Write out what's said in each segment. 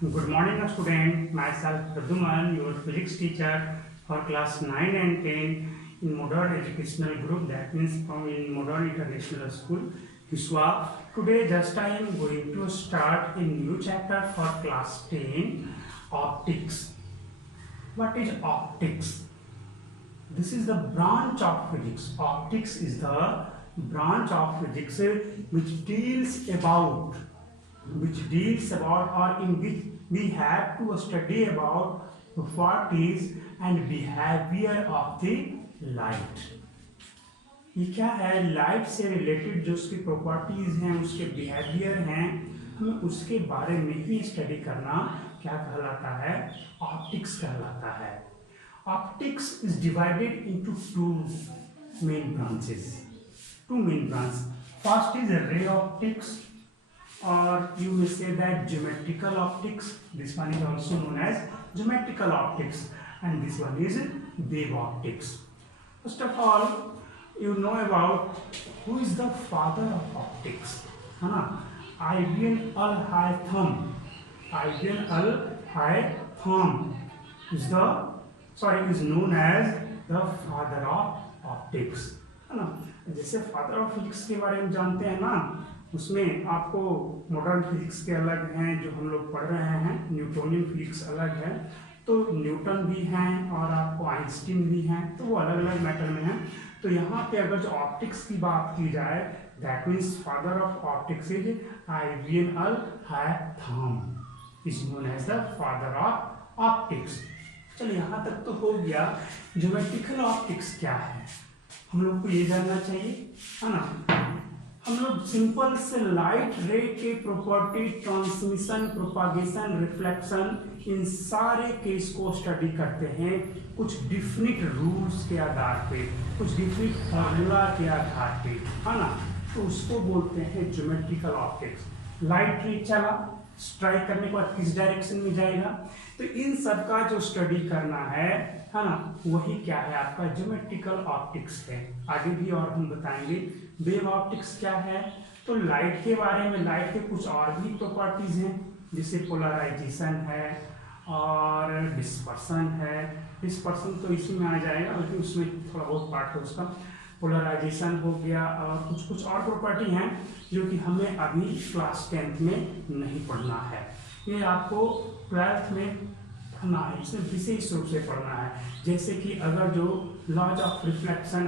Good morning, student. Myself Pradyuman, your physics teacher for class 9 and 10 in Modern Educational Group. That means from in Modern International School, Kiswa. Today, just I am going to start a new chapter for class 10, optics. What is optics? This is the branch of physics. Optics is the branch of physics which deals about or in which we have to study about the properties and behavior of the light. ये क्या है? Light से related जो उसकी properties हैं, उसके behaviour हैं, हमें उसके बारे में ही स्टडी करना क्या कहलाता है? ऑप्टिक्स कहलाता है. Optics is divided into two main branches. First is ray optics, or you may say that geometrical optics. This one is also known as geometrical optics, and this one is wave optics. First of all, you know about who is the father of optics, है ना? Ibn al-Haytham. Ibn al-Haytham is known as the father of optics, है ना? जैसे father of physics के बारे में जानते हैं ना, उसमें आपको मॉडर्न फिजिक्स के अलग हैं जो हम लोग पढ़ रहे हैं, न्यूटोनियन फिजिक्स अलग है, तो न्यूटन भी हैं और आपको आइंस्टीन भी हैं, तो वो अलग अलग मैटर में हैं. तो यहाँ पे अगर जो ऑप्टिक्स की बात की जाए, that means father of optics is Ibn al Haytham, is known as the father of optics. चलो यहाँ तक तो हो गया. ज्योमेट्रिकल ऑप्टिक्स क्या है हम लोग को ये जानना चाहिए, है ना? हम लोग सिंपल से लाइट रे के प्रॉपर्टी, ट्रांसमिशन, प्रोपागेशन, रिफ्लेक्शन, इन सारे केस को स्टडी करते हैं कुछ डिफिनिट रूल्स के आधार पे, कुछ डिफिनिट फॉर्मूला के आधार पे, है ना? तो उसको बोलते हैं ज्योमेट्रिकल ऑप्टिक्स. लाइट रे चला, स्ट्राइक करने के बाद किस डायरेक्शन में जाएगा, तो इन सब का जो स्टडी करना है ना, वही क्या है? आपका ज्योमेट्रिकल ऑप्टिक्स है. आगे भी और हम बताएंगे. वेव ऑप्टिक्स क्या है? तो लाइट के बारे में, लाइट के कुछ और भी प्रॉपर्टीज हैं, जैसे पोलराइजेशन है और डिस्पर्सन है. डिस्पर्सन तो इसी में आ जाएगा, लेकिन उसमें थोड़ा बहुत पार्ट है उसका. पोलराइजेशन हो गया और कुछ और प्रॉपर्टी हैं जो कि हमें अभी क्लास 10th में नहीं पढ़ना है. ये आपको 12th में पढ़ना है, इसमें विशेष रूप से पढ़ना है. जैसे कि अगर जो लॉज ऑफ रिफ्रैक्शन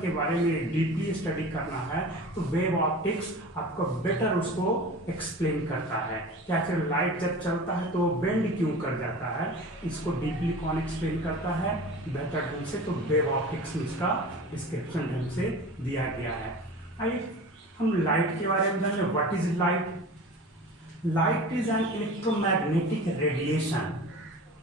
के बारे में डीपली स्टडी करना है, तो वेव ऑप्टिक्स आपको बेटर उसको एक्सप्लेन करता है. या फिर लाइट जब चलता है तो बेंड क्यों कर जाता है, इसको डीपली कौन एक्सप्लेन करता है बेहतर ढंग से, तो वेव ऑप्टिक्स में इसका डिस्क्रिप्शन ढंग से दिया गया है. आइए हम लाइट के बारे में जानें. What is light? Light is an electromagnetic radiation.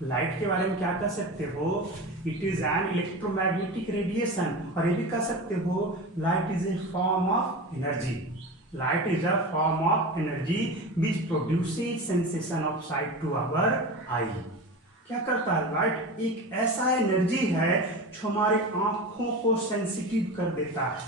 Light के बारे में क्या कह सकते हो? It is an electromagnetic radiation. और ये भी कह सकते हो light is a form of energy. Light is a form of energy which produces sensation of sight to our eye. क्या करता है? लाइट एक ऐसा एनर्जी है जो हमारे आंखों को सेंसिटिव कर देता है.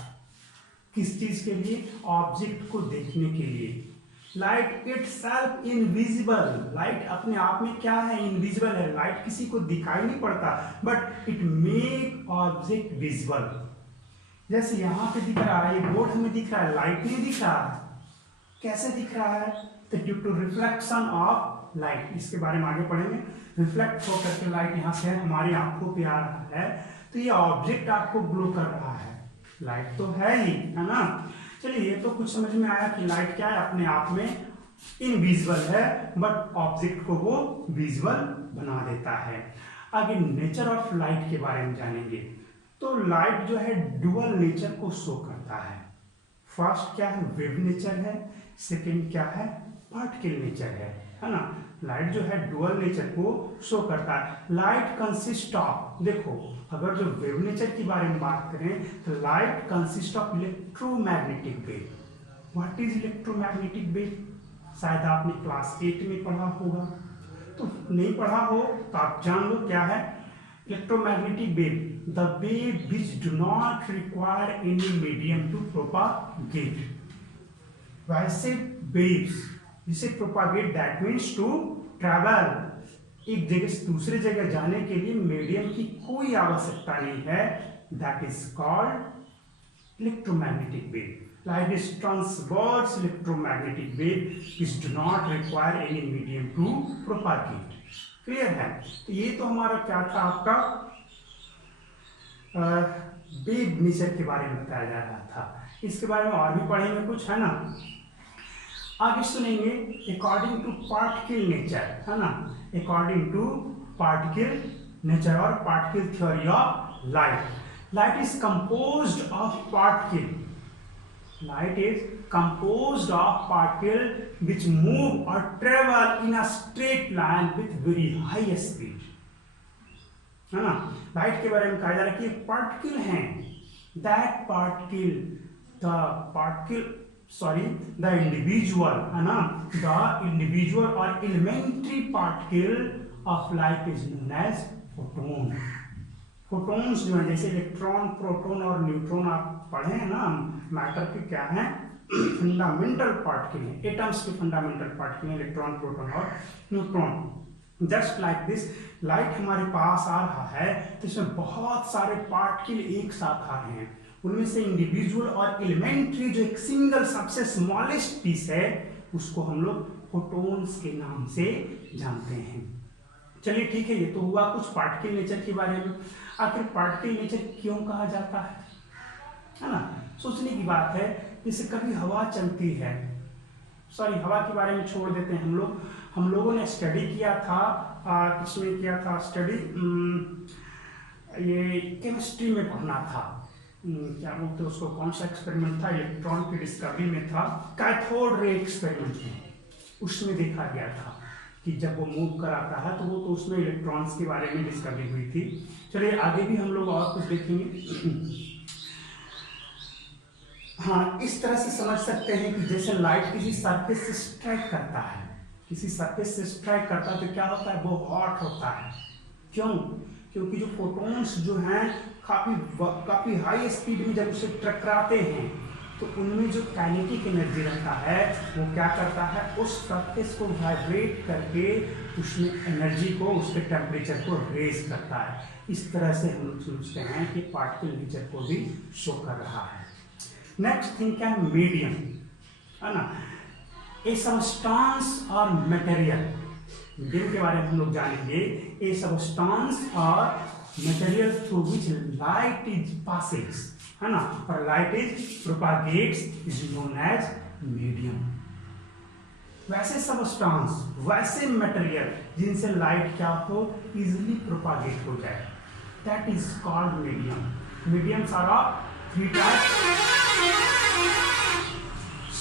किस चीज के लिए? ऑब्जेक्ट को देखने के लिए. Light itself invisible. लाइट अपने आप में क्या है? इनविजिबल है. लाइट किसी को दिखाई नहीं पड़ता, but it make object visible. जैसे यहाँ पे दिख रहा है, ये बोर्ड हमें दिख रहा है, लाइट नहीं दिख रहा है. कैसे दिख रहा है? तो due to reflection of light. इसके बारे में आगे पढ़ेंगे. रिफ्लेक्ट होकर के लाइट यहाँ से हमारी आंखों पे आ रहा है, तो ये ऑब्जेक्ट आपको ग्लो कर रहा है. लाइट तो है ही, है ना? चलिए, ये तो कुछ समझ में आया कि लाइट क्या है? अपने आप में इनविजिबल है, बट ऑब्जेक्ट को वो विजुअल बना देता है. आगे नेचर ऑफ लाइट के बारे में जानेंगे. तो लाइट जो है डुअल नेचर को शो करता है. फर्स्ट क्या है? वेव नेचर है. सेकेंड क्या है? पार्टिकल नेचर है ना? लाइट जो है डुअल नेचर को शो करता है. लाइट कंसिस्ट ऑफ, देखो अगर जो वेव नेचर के बारे में बात करें तो light consist of electromagnetic wave. What is electromagnetic wave? शायद आपने क्लास 8 में पढ़ा होगा, तो नहीं पढ़ा हो तो आप जान लो क्या है electromagnetic wave. The wave which do not require any medium to propagate. वैसे वेव्स जिसे propagate that means to travel, एक जगह से दूसरे जगह जाने के लिए मीडियम की कोई आवश्यकता नहीं है, that is called electromagnetic wave. Light is transverse electromagnetic wave which do not require any medium to propagate. Clear है? तो ये तो हमारा क्या था, आपका वेव नेचर के बारे में बताया जा रहा था. इसके बारे में और भी पढ़ेंगे कुछ, है ना. आगे सुनेंगे अकॉर्डिंग टू पार्टिकल नेचर, है ना. अकॉर्डिंग टू पार्टिकल नेचर और particle theory of light. Light is composed of particle. Light is composed of particles which move or travel in a straight line with very high speed. है ना. Light के बारे में कहा जा रहा है कि एक पार्टिकल है, दैट पार्टिकल, द इंडिविजुअल, है ना, द इंडिविजुअल और elementary particle of light is known as photon. Photons जो है, जैसे इलेक्ट्रॉन, प्रोटॉन और न्यूट्रॉन आप पढ़े हैं ना, मैटर के क्या हैं, फंडामेंटल पार्टिकल हैं, एटम्स के फंडामेंटल पार्टिकल हैं, इलेक्ट्रॉन, प्रोटॉन और neutron. Just like this, light हमारे पास आ रहा है तो इसमें बहुत सारे पार्टिकल एक साथ आ रहे हैं. उनमें से इंडिविजुअल और एलिमेंट्री जो एक सिंगल सबसे स्मॉलेस्ट पीस है, उसको हम लोग फोटोन्स के नाम से जानते हैं. चलिए ठीक है, ये तो हुआ कुछ पार्टिकल नेचर के बारे में. आखिर पार्टिकल नेचर क्यों कहा जाता है ना. सोचने की बात है. जैसे कभी हवा चलती है, हवा के बारे में छोड़ देते हैं हम लोगों ने स्टडी किया था, किसमें किया था स्टडी, ये केमिस्ट्री में पढ़ना था, क्या बोलते उसको, कौन सा एक्सपेरिमेंट था, इलेक्ट्रॉन की डिस्कवरी में था, कैथोड रे एक्सपेरिमेंट में. उसमें देखा गया था कि जब वो मूव कराता है तो उसमें इलेक्ट्रॉन्स के बारे में डिस्कवरी हुई थी. चलिए आगे भी हम लोग और कुछ देखेंगे. हाँ, इस तरह से समझ सकते हैं कि जैसे लाइट किसी सरफेस से स्ट्राइक करता है, तो क्या होता है, वो हॉट होता है. क्यों? क्योंकि जो फोटोन्स जो हैं काफी हाई स्पीड में जब उसे टकराते हैं तो उनमें जो काइनेटिक एनर्जी रहता है वो क्या करता है, उस सरफेस को वाइब्रेट करके उसमें एनर्जी को, उसके टेम्परेचर को रेज करता है. इस तरह से हम लोग सोचते हैं कि पार्टिकल नेचर को भी शो कर रहा है. नेक्स्ट थिंग क्या है, मीडियम, है ना. ए सबस्टांस और मटेरियल, मीडियम के बारे में हम लोग जानेंगे. ए सबस्टांस और material through which light is passes, है ना, और light is propagates is known as medium. वैसे सबस्टांस, वैसे मटेरियल जिनसे लाइट क्या हो, इजिली प्रोपागेट हो जाए, that is called medium. Mediums are of three types,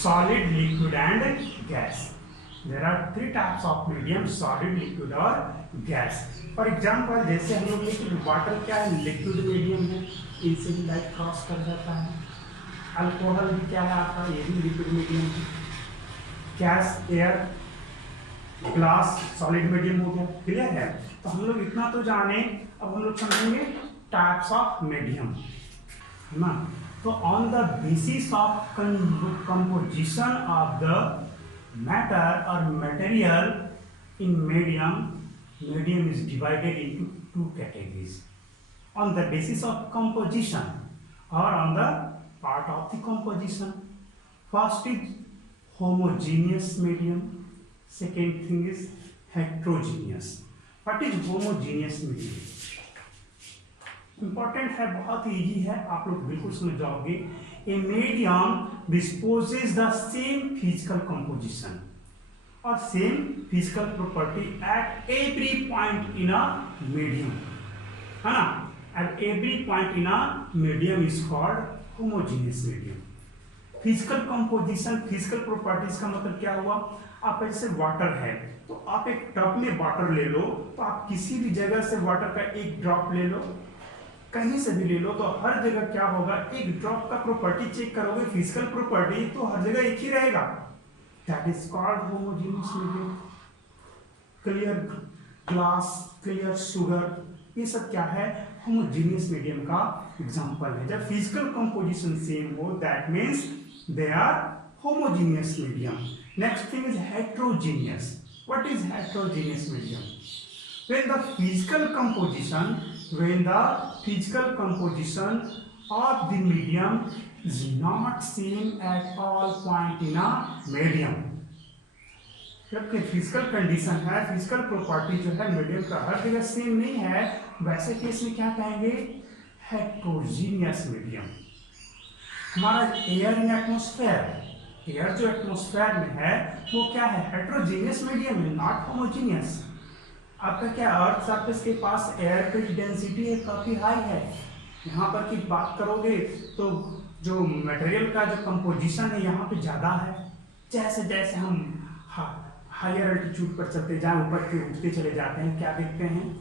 solid, liquid and gas. There are three types of medium, solid, liquid और gas. For example, जैसे हम लोग लिक्विड, वाटर क्या है, लिक्विड मीडियम है, इनसे भी लाइट क्रॉस कर जाता है. अल्कोहल भी क्या है आपका, ये भी लिक्विड मीडियम है. Gas, air, glass solid medium हो गया. क्लियर है? तो हम लोग इतना तो जाने. अब हम लोग समझेंगे टाइप्स ऑफ मीडियम, है ना. So on the basis of composition of the matter or material in medium is divided into two categories. On the basis of composition or on the part of the composition. First is homogeneous medium. Second thing is heterogeneous. What is homogeneous medium? Important है, बहुत ही easy है, आप लोग बिल्कुल समझ जाओगे. A medium disposes the same physical composition और same physical property at every point in a medium, है ना. At every point in a medium is called homogeneous medium. Physical composition, physical properties का मतलब क्या हुआ, आप ऐसे वाटर है तो आप एक टब में वाटर ले लो, तो आप किसी भी जगह से वाटर का एक ड्रॉप ले लो, कहीं से भी ले लो, तो हर जगह क्या होगा, एक ड्रॉप का प्रॉपर्टी चेक करोगे, फिजिकल प्रॉपर्टी, तो हर जगह एक ही रहेगा. That is called homogeneous medium. Clear glass, clear sugar, ये सब क्या है, होमोजेनियस मीडियम का एग्जांपल है. जब फिजिकल कंपोजिशन सेम हो, that means they are homogeneous medium. Next thing is heterogeneous. What is heterogeneous medium? When the physical composition of the medium is not same at all point in a medium. जब physical condition है, physical property जो है medium का हर जगह same नहीं है, वैसे case में क्या कहेंगे? Heterogeneous medium. हमारा एयर इन एटमॉस्फेयर, एयर जो एटमॉस्फेयर में है वो क्या है? हेट्रोजीनियस मीडियम है, नॉट होमोजीनियस। आपका क्या अर्थ सरफेस के पास एयर की डेंसिटी है काफी हाई है, यहाँ पर की बात करोगे तो जो मटेरियल का जो कंपोजिशन है यहाँ पे ज्यादा है। जैसे जैसे हम हायर अल्टीट्यूड पर चलते जाए, ऊपर के उठते चले जाते हैं, क्या देखते हैं?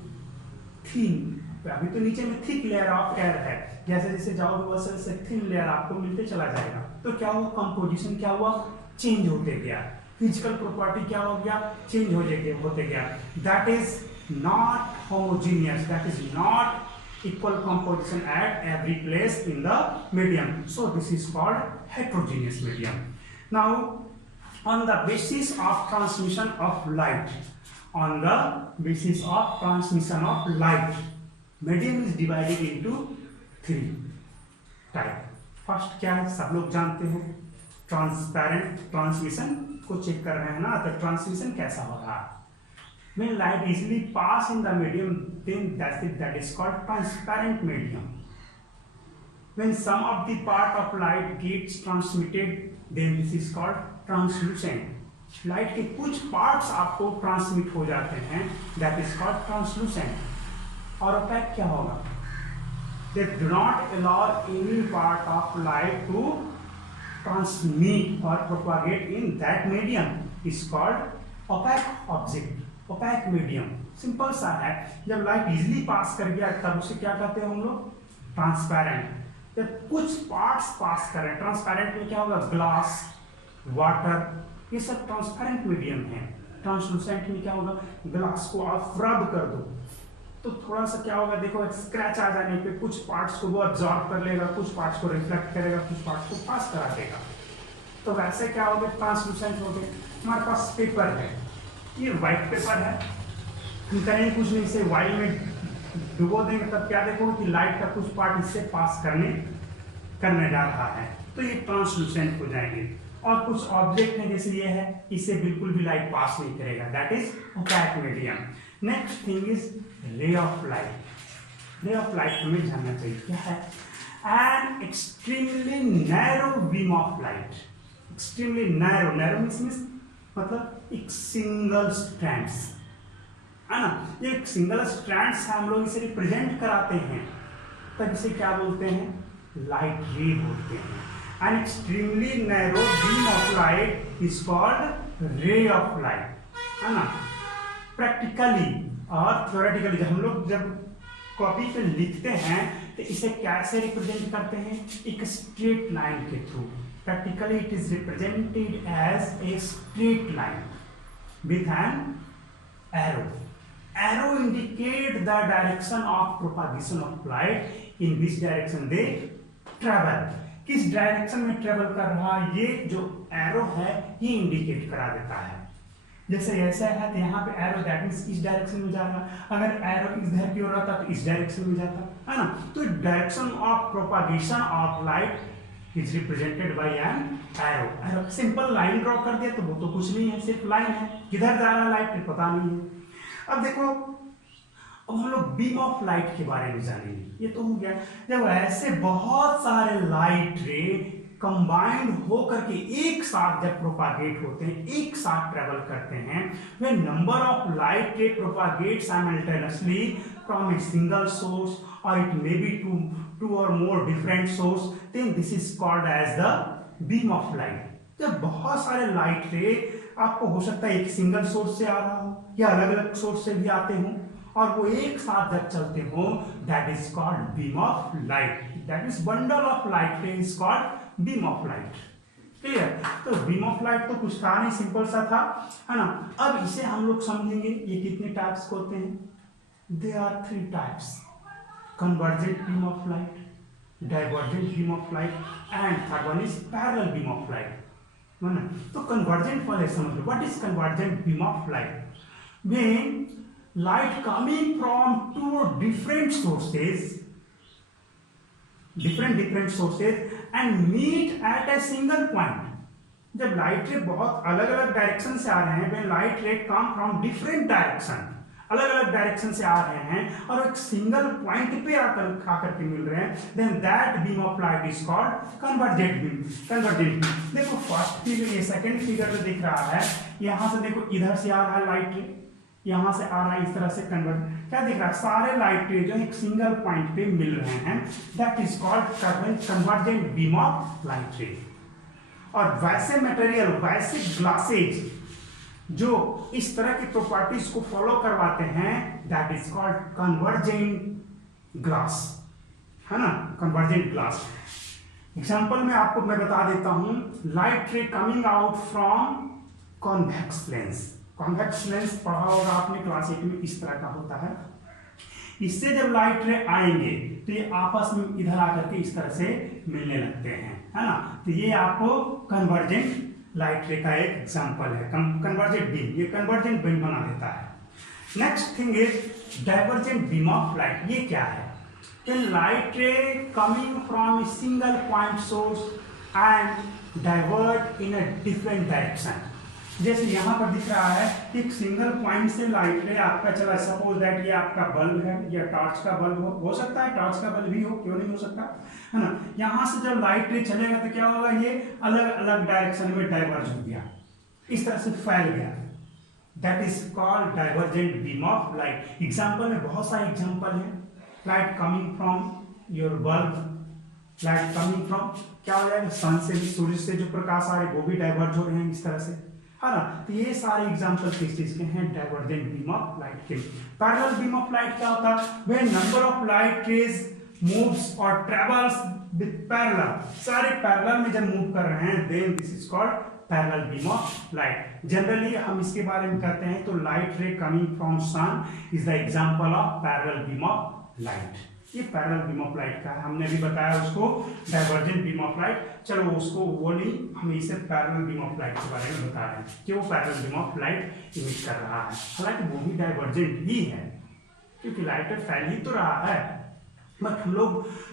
थिन, अभी तो नीचे में थिक लेयर ऑफ एयर है, जैसे जैसे जाओगे वैसे वैसे थिन लेयर आपको मिलते चला जाएगा। तो क्या हुआ? कंपोजिशन क्या हुआ? चेंज होते गया, फिजिकल प्रॉपर्टी क्या हो गया? चेंज होते गया। That is not homogeneous, that is not equal composition at every place in the medium, so this is called heterogeneous medium. Now on the basis of transmission of light, medium is divided into 3 type. First क्या है? सब लोग जानते हैं, transparent transmission को check कर रहे हैं ना, तो ट्रांसमिशन कैसा हो रहा है? When light easily pass in the medium, then that is called transparent medium. When some of the part of light gets transmitted, then this is called translucent. Light के कुछ पार्ट्स आपको ट्रांसमिट हो जाते हैं, दैट इज कॉल्ड ट्रांसलूसेंट। और opaque क्या होगा? They do not allow any part of light to transmit और propagate in that medium, is called opaque object, opaque medium. Simple सा है, जब लाइट इजिली पास कर गया तब उसे क्या कहते हैं हम लोग? ट्रांसपेरेंट। जब कुछ पार्ट्स पास करें, ट्रांसपेरेंट में क्या होगा? ग्लास, वाटर, ये सब ट्रांसपेरेंट मीडियम है। ट्रांसलूसेंट में क्या होगा? ग्लास को आप रब कर दो तो थोड़ा सा क्या होगा? देखो स्क्रैच आ जाने पे कुछ पार्ट्स को वो अब्सॉर्ब कर लेगा, कुछ पार्ट्स को रिफ्लेक्ट करेगा, कुछ पार्ट्स को पास करा देगा। तो वैसे क्या हो गया? ट्रांसलूसेंट हो गए। हमारे पास पेपर है, ये व्हाइट पेपर है, हम करेंगे कुछ नहीं, इसे वाइल में डुबो देंगे, तब क्या देखोगे कि लाइट का कुछ पार्ट इससे पास करने जा रहा है, तो ये ट्रांसलूसेंट हो जाएंगे। और कुछ ऑब्जेक्ट है जैसे ये है, इससे बिल्कुल भी लाइट पास नहीं करेगा, that is opaque medium. Next thing is ray of light. Ray of light हमें जानना चाहिए क्या है? An extremely narrow beam of light. Extremely narrow, narrow means मतलब एक सिंगल स्ट्रैंड्स है ना, ये एक सिंगल स्ट्रैंड्स है, हम लोग इसे रिप्रेजेंट कराते हैं, तब इसे क्या बोलते हैं? लाइट रे बोलते हैं। An extremely narrow beam of light is called ray of light, है ना। प्रैक्टिकली और थ्योरेटिकली हम लोग जब कॉपी पे लिखते हैं तो इसे कैसे रिप्रेजेंट करते हैं? एक स्ट्रेट लाइन के through. Practically it is represented as a straight line with an arrow. Arrow indicate the direction of propagation of light, in which direction they travel. किस डायरेक्शन में ट्रेवल कर रहा है, ये जो एरो है ये इंडिकेट करा देता है। जैसे ऐसा है तो यहाँ पे एरो दैट मींस इस डायरेक्शन में जा रहा है, अगर एरो इधर की ओर रहता तो इस डायरेक्शन में जाता है ना। तो direction of propagation of light is represented by an arrow. Arrow simple line draw कर दिया तो वो तो कुछ नहीं है, सिर्फ लाइन है, किधर जा रहा है लाइट पता नहीं है। अब देखो, अब हम लोग बीम ऑफ लाइट के बारे में जानेंगे। ये तो हो गया जब ऐसे बहुत सारे लाइट रे कंबाइंड होकर के एक साथ जब प्रोपागेट होते हैं, एक साथ ट्रेवल करते हैं, when number of light ray propagate simultaneously from a single source or it may be two or more different source, then this is called as the beam of light। जब बहुत सारे light रे आपको हो सकता है एक सिंगल सोर्स से आ रहा हो या अलग अलग सोर्स से भी आते हो और वो एक साथ जब चलते हो, that is called beam of light. That is bundle of light रे is called beam of light. Clear? तो बीम ऑफ लाइट तो कुछ था नहीं, सिंपल सा था, है ना। अब इसे हम लोग समझेंगे ये कितने टाइप्स के होते हैं। They are 3 types: convergent beam of light, divergent beam of light and third one is parallel beam of light. है ना। तो कन्वर्जेंट पहले समझ लो, what is convergent beam of light? When light coming from two different sources and meet at a single point. जब light ray बहुत अलग अलग डायरेक्शन से आ रहे हैं, व्हेन लाइट रे कम फ्रॉम डिफरेंट डायरेक्शन, अलग अलग डायरेक्शन से आ रहे हैं और एक सिंगल पॉइंट पे आकर के मिल रहे हैं, then that beam of light is called convergent beam. देखो फर्स्ट फिगर, ये सेकंड फिगर में दिख रहा है, यहां से देखो इधर से आ रहा है लाइट रे, यहां से आ रहा है इस तरह से कन्वर्ट, क्या दिख रहा है, सारे लाइट रे जो एक सिंगल पॉइंट पे मिल रहे हैं, that is called convergent beam of light रे। और वैसे मटेरियल, वैसे ग्लासेज जो इस तरह की प्रॉपर्टीज को फॉलो करवाते हैं, that is called convergent glass, है ना, कन्वर्जेंट ग्लास। एग्जांपल में आपको मैं बता देता हूं, light ray coming out from convex lens. Convex lens पढ़ा होगा आपने क्लास 8 में, इस तरह का होता है। इससे जब लाइट रे आएंगे तो ये आपस में इधर आकर के इस तरह से मिलने लगते हैं, है ना। तो ये आपको कन्वर्जेंट लाइट रे का एक एग्जांपल है, कन्वर्जेंट बीम, ये कन्वर्जेंट बीम बना देता है। Next thing is divergent beam of light. ये क्या है? When light ray coming from a single point source and divert in a different direction। जैसे यहाँ पर दिख रहा है कि एक सिंगल पॉइंट से लाइट रे आपका चला, सपोज दैट ये आपका बल्ब है या टॉर्च का बल्ब हो सकता है, टॉर्च का बल्ब भी हो, क्यों नहीं हो सकता, है ना। यहाँ से जब लाइट रे चलेगा तो क्या होगा, ये अलग अलग डायरेक्शन में डाइवर्ज हो गया, इस तरह से फैल गया, that is called divergent beam of light. Example में बहुत सारे एग्जाम्पल है, light coming from your bulb, light coming from, क्या हो जाएगा, सन से भी, सूर्य से जो प्रकाश आ रहे हैं वो भी डाइवर्ज हो रहे हैं इस तरह से, है ना। तो ये सारे एग्जांपल किस चीज के हैं, डाइवर्जेंट बीम ऑफ लाइट के। पैरेलल बीम ऑफ लाइट क्या होता है, when number of light rays moves और ट्रेवल्स विद पैरेलल, सारे पैरेलल में जब मूव कर रहे हैं, then this is called parallel beam of light. Generally हम इसके बारे में कहते हैं तो light ray coming from sun is the example of parallel beam of light. ये पैरेलल बीम ऑफ लाइट का है, हमने अभी बताया उसको डाइवर्जेंट बीम ऑफ लाइट। चलो उसको वो नहीं, हम इसे पैरेलल बीम ऑफ लाइट के बारे में बता रहे हैं कि वो parallel beam of light emit कर रहा है, हालांकि वो भी डाइवर्जेंट ही है क्योंकि लाइट फैल ही तो रहा है, बट हम लोग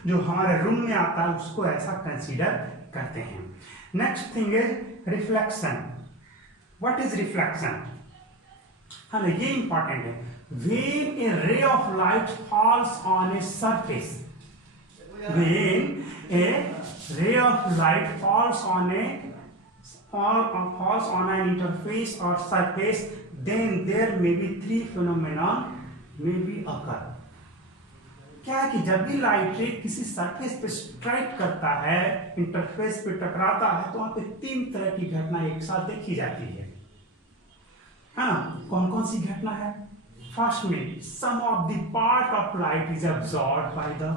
जो हमारे रूम में आता है उसको ऐसा कंसीडर करते हैं। Next thing is reflection. What is reflection, है ना, ये इंपॉर्टेंट है। When a ray of light falls on a surface, when a ray of light falls on an interface or surface, then there may be three phenomena may be occur। क्या है कि जब भी light रे किसी surface पे strike करता है, इंटरफेस पे टकराता है, तो वहां पे तीन तरह की घटना एक साथ देखी जाती है ना। कौन कौन सी घटना है? फर्स्ट में some of the part of light is absorbed by the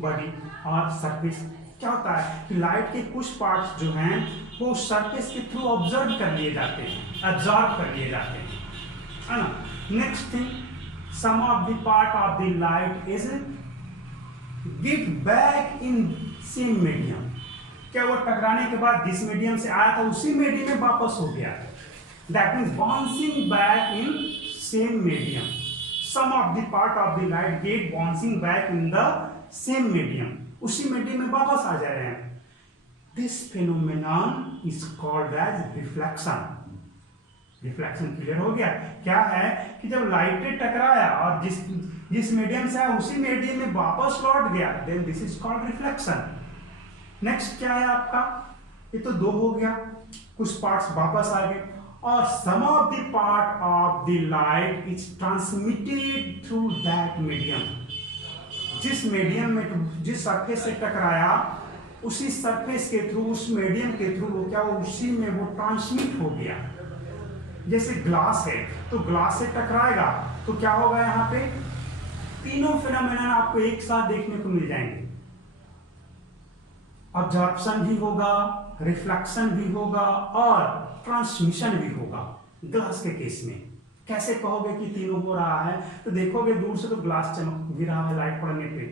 body और सरफेस। क्या होता है कि लाइट के कुछ पार्ट्स जो हैं वो सरफेस के थ्रू ऑब्जर्व कर लिए जाते हैं, अब्सॉर्ब कर लिए जाते हैं, है ना। Next thing, some of the part of the light is get back in same medium. क्या वो टकराने के बाद जिस मीडियम से आया था उसी मीडियम में वापस हो गया, that means bouncing back in same medium. Some of the part of the light get bouncing back in the same medium, उसी मीडियम में वापस आ जा रहे हैं। This phenomenon is called as reflection. Reflection clear हो गया? क्या है कि जब लाइट ने टकराया और जिस मीडियम से आया उसी मीडियम में वापस लौट गया, then this is called reflection. Next क्या है आपका, ये तो दो हो गया, कुछ पार्ट्स वापस आ गए। और some of the part of the light is transmitted through that medium. जिस मीडियम में, जिस सरफेस से टकराया उसी सरफेस के थ्रू, उस मीडियम के थ्रू वो क्या, उसी में वो ट्रांसमिट हो गया। जैसे ग्लास है तो ग्लास से टकराएगा तो क्या होगा, यहाँ पे तीनों फिनोमेना आपको एक साथ देखने को मिल जाएंगे। अब्जॉर्प्शन भी होगा, रिफ्लेक्शन भी होगा और ट्रांसमिशन भी होगा। ग्लास के केस में कैसे कहोगे कि तीनों हो रहा है, तो देखोगे दूर से तो ग्लास चमक भी रहा है लाइट पड़ने पे,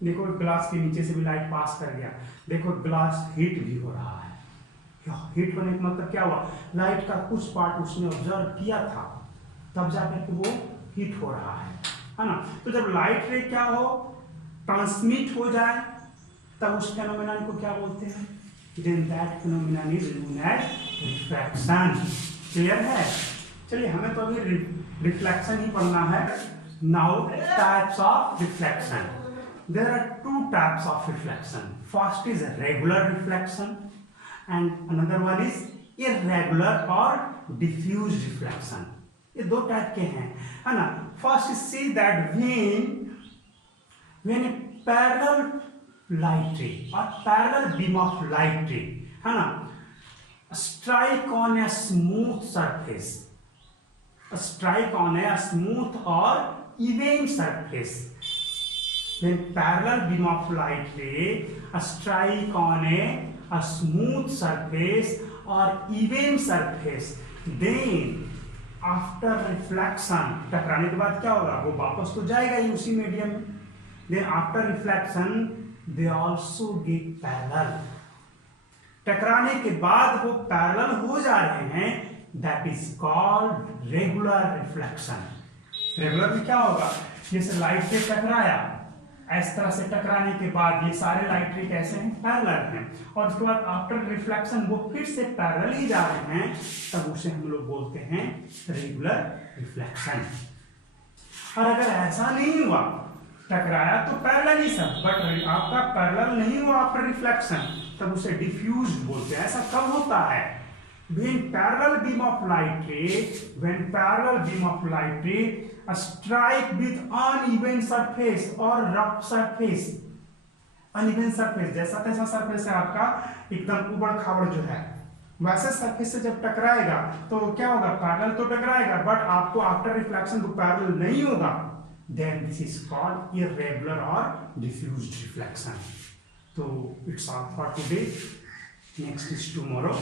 देखो ग्लास के नीचे से भी लाइट पास कर गया, देखो ग्लास हीट भी हो रहा है, हिट होने का मतलब क्या हुआ, लाइट का कुछ पार्ट उसने ऑब्जर्व किया था, तब जाकर के वो हिट हो रहा है ना। तो जब लाइट रे क्या हो, ट्रांसमिट हो जाए, तब उस फेनोमेनन को क्या बोलते हैं, then that phenomenon is known as refraction. Clear है। चलिए हमें तो अभी रिफ्लेक्शन ही पढ़ना है। Now types of reflection, there are two types of reflection. First is regular reflection and another one is irregular or diffuse reflection. ये दो टाइप के हैं, है ना। First is see that when a parallel light ray or parallel beam of light ray, है ना, strike on a smooth surface, strike on a smooth or even surface. When parallel beam of light ray strike on a smooth surface or even surface, then after reflection, टकराने के बाद क्या होगा, वो वापस तो जाएगा ही उसी मीडियम में। Then after reflection they also get parallel, टकराने के बाद वो पैरेलल हो जा रहे हैं, that is called regular reflection. Regular में क्या होगा, जैसे लाइट से टकराया, इस तरह से टकराने के बाद ये सारे लाइट रे कैसे हैं, पैरेलल हैं, और उसके बाद आफ्टर रिफ्लेक्शन वो फिर से पैरेलल ही जा रहे हैं, तब उसे हम लोग बोलते हैं रेगुलर रिफ्लेक्शन। और अगर ऐसा नहीं हुआ, टकराया तो पैरेलल ही सब, बट आपका पैरेलल नहीं हुआ आफ्टर रिफ्लेक्शन, तब उसे डिफ्यूज बोलते हैं। ऐसा कब होता है, when parallel beam of light ray strike with uneven surface or rough surface, uneven surface जैसा तैसा सरफेस है आपका, एकदम उबड़ खाबड़ जो है, वैसे सरफेस से जब टकराएगा तो क्या होगा, पैरेलल तो टकराएगा, बट आपको आफ्टर रिफ्लेक्शन वो पैरेलल नहीं होगा, then this is called irregular or diffused reflection. So it's all for today. Next is tomorrow.